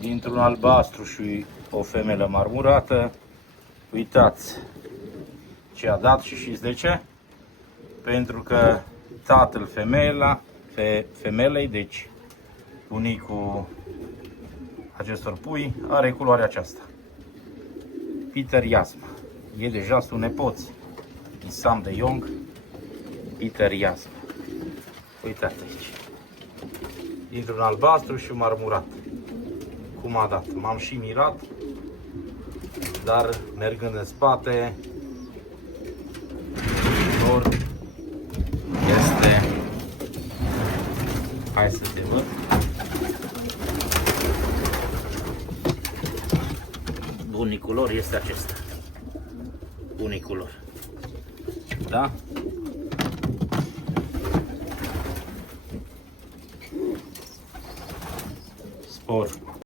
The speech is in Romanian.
dintr-un albastru și o femelă marmurată. Uitați ce a dat și știți de ce? Pentru că tatăl femelei, deci bunicul acestor pui, are culoarea aceasta. Peter Iasma. E deja sunt nepoți. Isam de Jong, Peter Iasma. Uitați aici. Dintr-un albastru și un marmurat. Cum a dat. M-am și mirat. Dar mergând în spate, lor este, hai să te văd, bunicul lor este acesta, bunicul lor, da? Spor